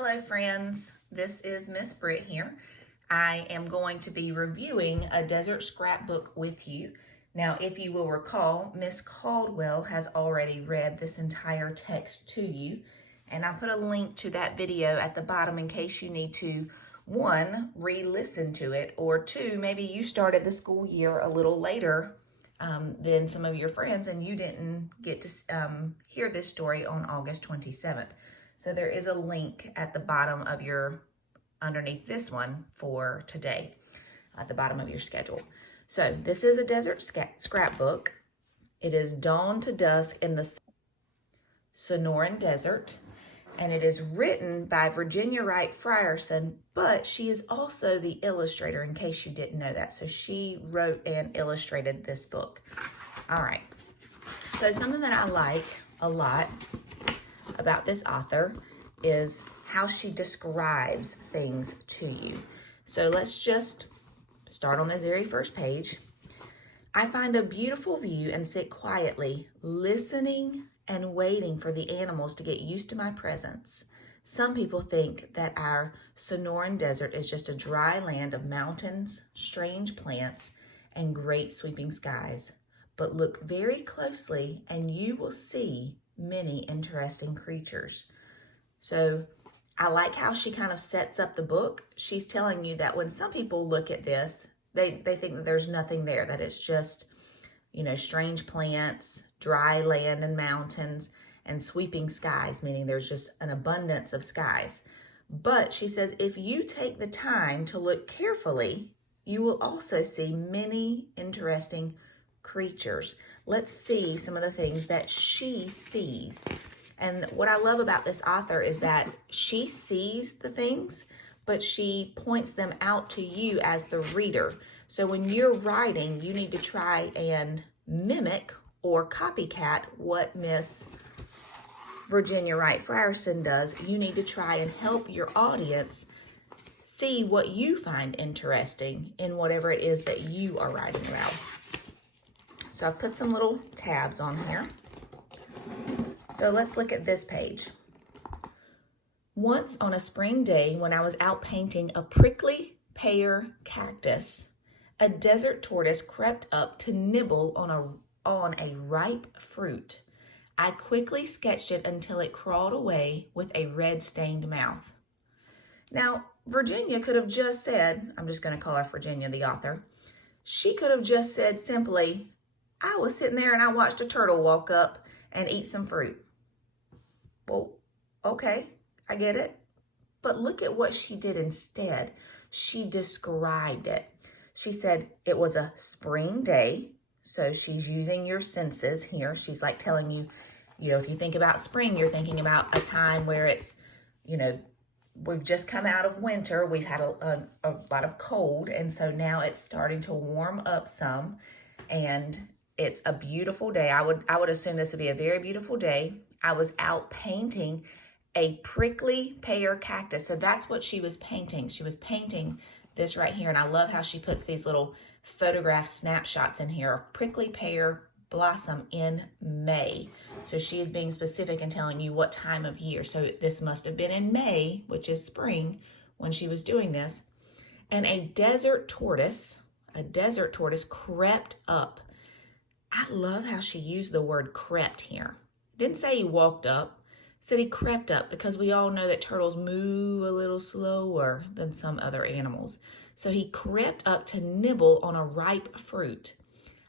Hello friends, this is Miss Britt here. I am going to be reviewing a Desert Scrapbook with you. Now, if you will recall, Miss Caldwell has already read this entire text to you, and I put a link to that video at the bottom in case you need to, one, re-listen to it, or two, maybe you started the school year a little later than some of your friends and you didn't get to hear this story on August 27th. So there is a link at the bottom of underneath this one for today, at the bottom of your schedule. So this is a Desert Scrapbook. It is dawn to dusk in the Sonoran Desert, and it is written by Virginia Wright Frierson, but she is also the illustrator, in case you didn't know that. So she wrote and illustrated this book. All right, so something that I like a lot about this author is how she describes things to you. So let's just start on this very first page. I find a beautiful view and sit quietly, listening and waiting for the animals to get used to my presence. Some people think that our Sonoran Desert is just a dry land of mountains, strange plants, and great sweeping skies. But look very closely and you will see many interesting creatures. So I like how she kind of sets up the book. She's telling you that when some people look at this, they think that there's nothing there, that it's just, strange plants, dry land and mountains, and sweeping skies, meaning there's just an abundance of skies. But she says, if you take the time to look carefully, you will also see many interesting creatures. Let's see some of the things that she sees. And what I love about this author is that she sees the things, but she points them out to you as the reader. So when you're writing, you need to try and mimic or copycat what Miss Virginia Wright Frierson does. You need to try and help your audience see what you find interesting in whatever it is that you are writing about. So I've put some little tabs on here. So let's look at this page. Once on a spring day when I was out painting a prickly pear cactus, a desert tortoise crept up to nibble on a ripe fruit. I quickly sketched it until it crawled away with a red-stained mouth. Now, Virginia could have just said, I'm just going to call her Virginia, the author. She could have just said simply, I was sitting there and I watched a turtle walk up and eat some fruit. Well, okay, I get it. But look at what she did instead. She described it. She said it was a spring day. So she's using your senses here. She's like telling you, if you think about spring, you're thinking about a time where it's, we've just come out of winter. We've had a lot of cold. And so now it's starting to warm up some. And it's a beautiful day. I would assume this would be a very beautiful day. I was out painting a prickly pear cactus. So that's what she was painting. She was painting this right here. And I love how she puts these little photograph snapshots in here. A prickly pear blossom in May. So she is being specific and telling you what time of year. So this must have been in May, which is spring, when she was doing this. And a desert tortoise crept up. I love how she used the word crept here. Didn't say he walked up, said he crept up, because we all know that turtles move a little slower than some other animals. So he crept up to nibble on a ripe fruit.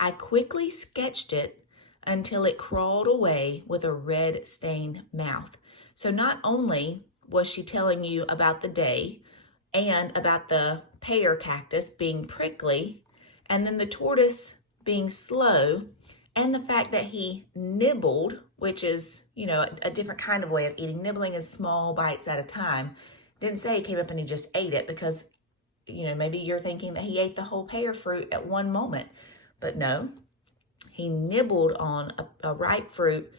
I quickly sketched it until it crawled away with a red-stained mouth. So not only was she telling you about the day and about the pear cactus being prickly, and then the tortoise being slow, and the fact that he nibbled, which is, a different kind of way of eating. Nibbling is small bites at a time. Didn't say he came up and he just ate it, because, maybe you're thinking that he ate the whole pear fruit at one moment. But no, he nibbled on a ripe fruit.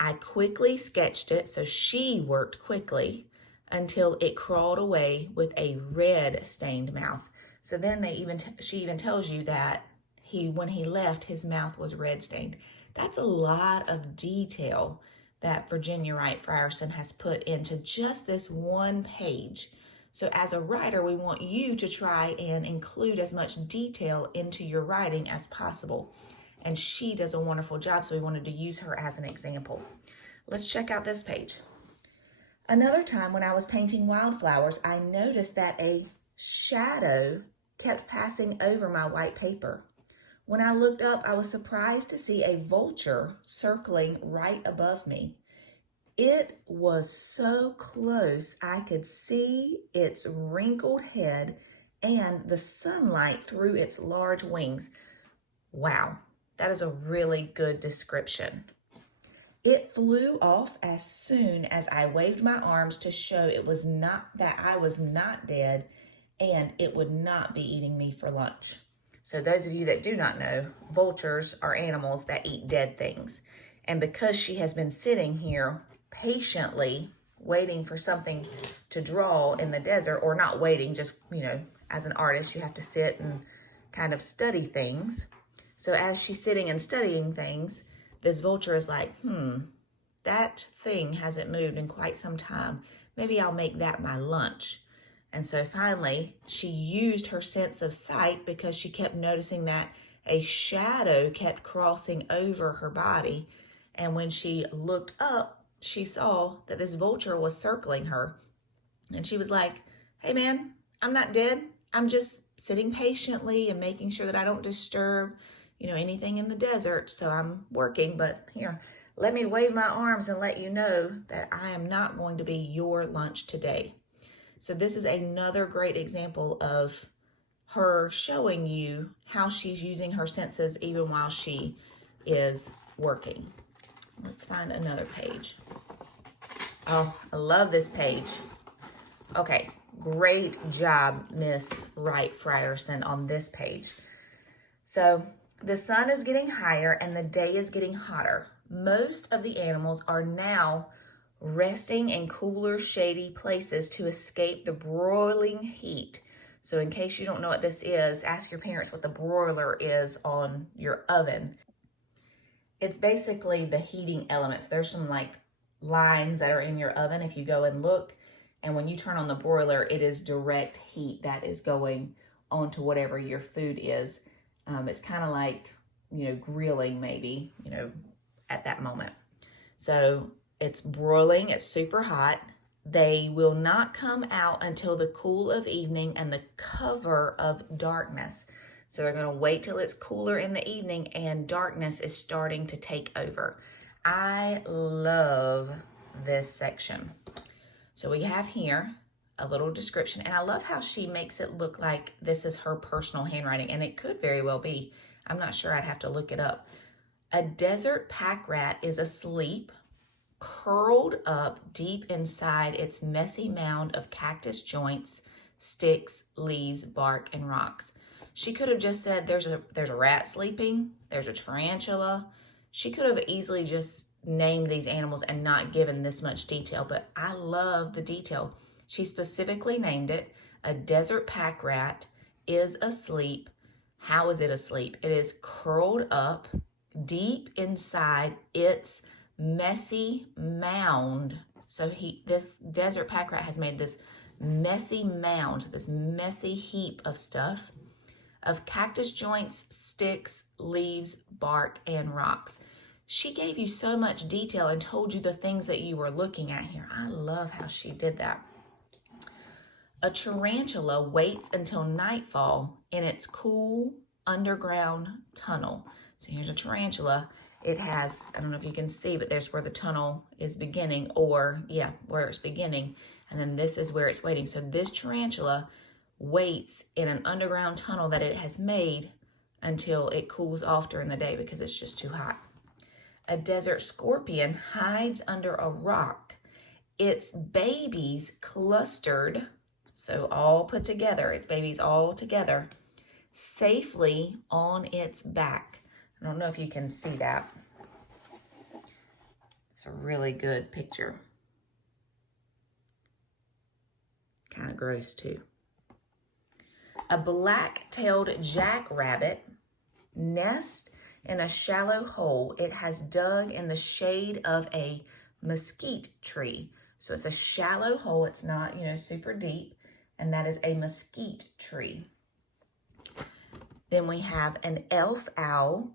I quickly sketched it, so she worked quickly until it crawled away with a red-stained mouth. So then she even tells you that when he left, his mouth was red stained. That's a lot of detail that Virginia Wright Frierson has put into just this one page. So as a writer, we want you to try and include as much detail into your writing as possible. And she does a wonderful job, so we wanted to use her as an example. Let's check out this page. Another time when I was painting wildflowers, I noticed that a shadow kept passing over my white paper. When I looked up, I was surprised to see a vulture circling right above me. It was so close I could see its wrinkled head and the sunlight through its large wings. Wow, that is a really good description. It flew off as soon as I waved my arms to show it was not that I was not dead and it would not be eating me for lunch. So those of you that do not know, vultures are animals that eat dead things. And because she has been sitting here patiently waiting for something to draw in the desert, or not waiting, just, as an artist, you have to sit and kind of study things. So as she's sitting and studying things, this vulture is like, that thing hasn't moved in quite some time. Maybe I'll make that my lunch. And so finally, she used her sense of sight because she kept noticing that a shadow kept crossing over her body. And when she looked up, she saw that this vulture was circling her. And she was like, hey man, I'm not dead. I'm just sitting patiently and making sure that I don't disturb, anything in the desert. So I'm working, but here, let me wave my arms and let you know that I am not going to be your lunch today. So this is another great example of her showing you how she's using her senses even while she is working. Let's find another page. Oh, I love this page. Okay, great job, Miss Wright Frierson, on this page. So the sun is getting higher and the day is getting hotter. Most of the animals are now resting in cooler, shady places to escape the broiling heat. So in case you don't know what this is, ask your parents what the broiler is on your oven. It's basically the heating elements. There's some lines that are in your oven if you go and look. And when you turn on the broiler, it is direct heat that is going onto whatever your food is. It's kind of like, grilling maybe, at that moment. So it's broiling, it's super hot. They will not come out until the cool of evening and the cover of darkness. So they're going to wait till it's cooler in the evening and darkness is starting to take over. I love this section. So we have here a little description, and I love how she makes it look like this is her personal handwriting, and it could very well be. I'm not sure, I'd have to look it up. A desert pack rat is asleep, curled up deep inside its messy mound of cactus joints, sticks, leaves, bark, and rocks. She could have just said there's a rat sleeping, there's a tarantula. She could have easily just named these animals and not given this much detail, but I love the detail. She specifically named it. A desert pack rat is asleep. How is it asleep? It is curled up deep inside its messy mound. So this desert pack rat has made this messy mound, this messy heap of stuff, of cactus joints, sticks, leaves, bark, and rocks. She gave you so much detail and told you the things that you were looking at here. I love how she did that. A tarantula waits until nightfall in its cool underground tunnel. So here's a tarantula. It has, I don't know if you can see, but there's where the tunnel is beginning, or where it's beginning. And then this is where it's waiting. So this tarantula waits in an underground tunnel that it has made until it cools off during the day because it's just too hot. A desert scorpion hides under a rock. Its babies clustered, so all put together, its babies all together, safely on its back. I don't know if you can see that. It's a really good picture. Kind of gross too. A black-tailed jackrabbit nests in a shallow hole it has dug in the shade of a mesquite tree. So it's a shallow hole. It's not, super deep. And that is a mesquite tree. Then we have an elf owl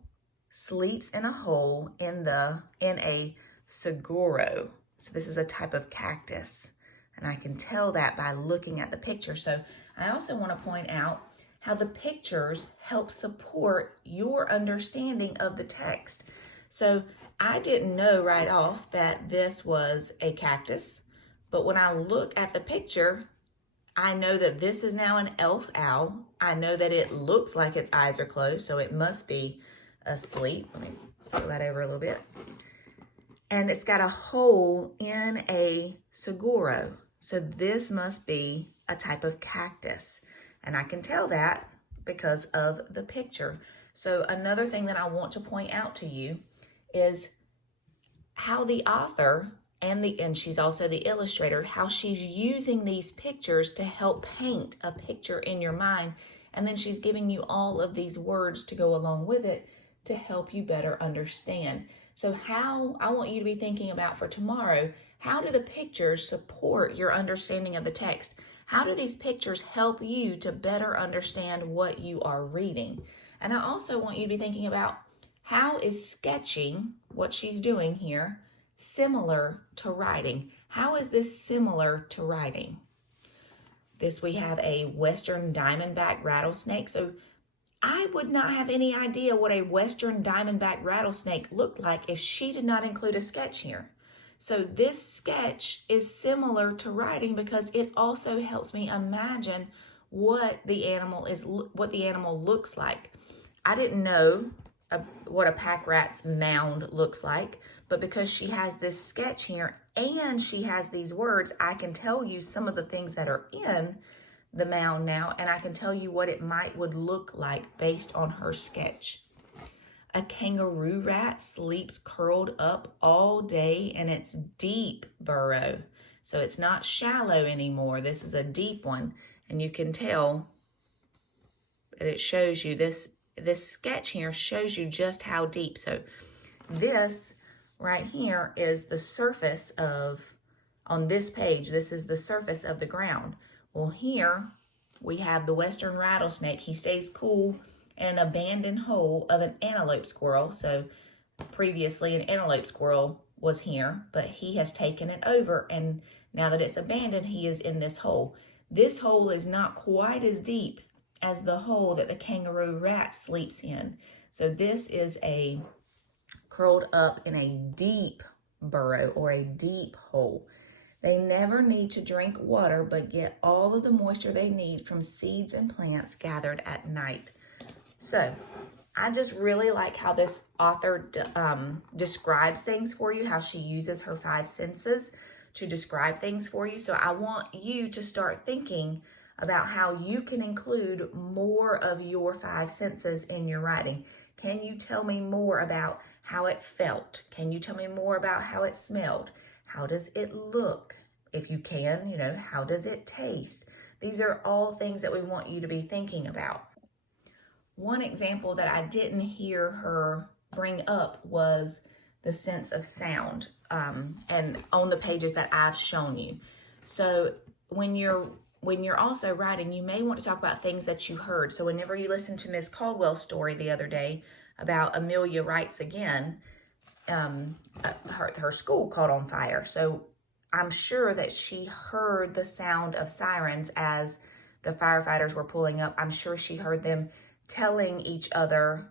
sleeps in a hole in a saguaro. So this is a type of cactus. And I can tell that by looking at the picture. So I also want to point out how the pictures help support your understanding of the text. So I didn't know right off that this was a cactus, but when I look at the picture, I know that this is now an elf owl. I know that it looks like its eyes are closed, so it must be asleep. Let me pull that over a little bit. And it's got a hole in a saguaro. So this must be a type of cactus. And I can tell that because of the picture. So another thing that I want to point out to you is how the author and she's also the illustrator, how she's using these pictures to help paint a picture in your mind. And then she's giving you all of these words to go along with it to help you better understand. So how I want you to be thinking about for tomorrow, how do the pictures support your understanding of the text? How do these pictures help you to better understand what you are reading? And I also want you to be thinking about how is sketching, what she's doing here, similar to writing? How is this similar to writing? This we have a western diamondback rattlesnake. So I would not have any idea what a western diamondback rattlesnake looked like if she did not include a sketch here. So this sketch is similar to writing because it also helps me imagine what the animal looks like. I didn't know what a pack rat's mound looks like, but because she has this sketch here and she has these words, I can tell you some of the things that are in the mound now, and I can tell you what it would look like based on her sketch. A kangaroo rat sleeps curled up all day in its deep burrow. So it's not shallow anymore. This is a deep one, and you can tell that it shows you this sketch here shows you just how deep. So this right here is the surface on this page, this is the surface of the ground. Well, here we have the western rattlesnake. He stays cool in an abandoned hole of an antelope squirrel. So previously an antelope squirrel was here, but he has taken it over, and now that it's abandoned, he is in this hole. This hole is not quite as deep as the hole that the kangaroo rat sleeps in. So this is a curled up in a deep burrow or a deep hole. They never need to drink water, but get all of the moisture they need from seeds and plants gathered at night. So I just really like how this author describes things for you, how she uses her 5 senses to describe things for you. So I want you to start thinking about how you can include more of your 5 senses in your writing. Can you tell me more about how it felt? Can you tell me more about how it smelled? How does it look? If you can, how does it taste? These are all things that we want you to be thinking about. One example that I didn't hear her bring up was the sense of sound, and on the pages that I've shown you. So when you're also writing, you may want to talk about things that you heard. So whenever you listen to Miss Caldwell's story the other day about Amelia Writes Again, her school caught on fire. So I'm sure that she heard the sound of sirens as the firefighters were pulling up. I'm sure she heard them telling each other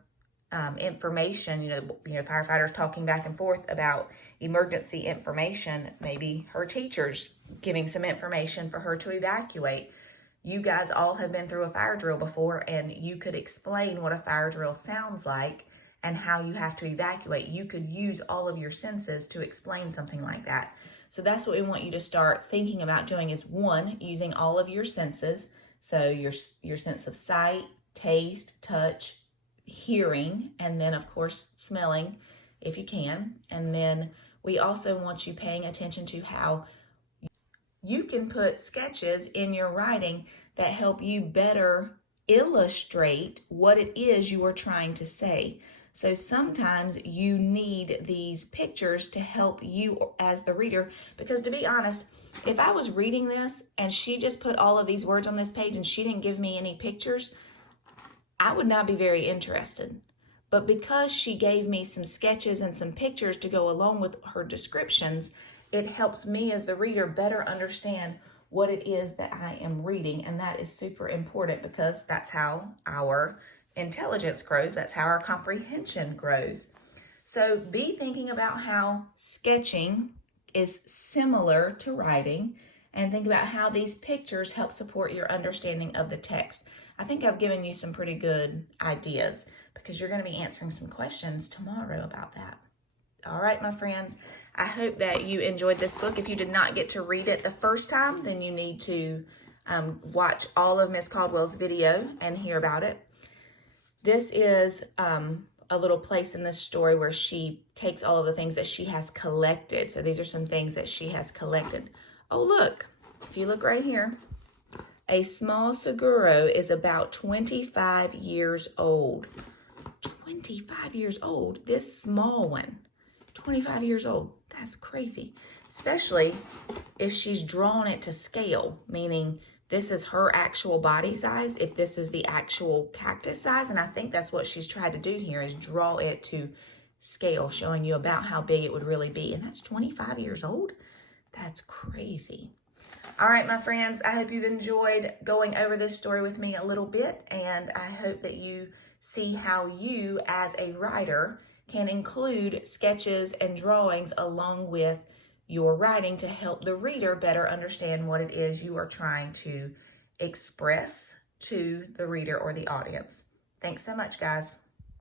information, firefighters talking back and forth about emergency information, maybe her teachers giving some information for her to evacuate. You guys all have been through a fire drill before, and you could explain what a fire drill sounds like and how you have to evacuate. You could use all of your senses to explain something like that. So that's what we want you to start thinking about doing is 1, using all of your senses. So your sense of sight, taste, touch, hearing, and then of course smelling if you can. And then we also want you paying attention to how you can put sketches in your writing that help you better illustrate what it is you are trying to say. So sometimes you need these pictures to help you as the reader, because to be honest, if I was reading this and she just put all of these words on this page and she didn't give me any pictures, I would not be very interested. But because she gave me some sketches and some pictures to go along with her descriptions, it helps me as the reader better understand what it is that I am reading. And that is super important because that's how our intelligence grows. That's how our comprehension grows. So be thinking about how sketching is similar to writing, and think about how these pictures help support your understanding of the text. I think I've given you some pretty good ideas because you're going to be answering some questions tomorrow about that. All right, my friends, I hope that you enjoyed this book. If you did not get to read it the first time, then you need to watch all of Miss Caldwell's video and hear about it. This is a little place in this story where she takes all of the things that she has collected. So these are some things that she has collected. Oh, look, if you look right here, a small Seguro is about 25 years old. 25 years old, this small one, 25 years old. That's crazy, especially if she's drawn it to scale, meaning this is her actual body size, if this is the actual cactus size. And I think that's what she's tried to do here, is draw it to scale, showing you about how big it would really be. And that's 25 years old. That's crazy. All right, my friends, I hope you've enjoyed going over this story with me a little bit, and I hope that you see how you, as a writer, can include sketches and drawings along with your writing to help the reader better understand what it is you are trying to express to the reader or the audience. Thanks so much, guys.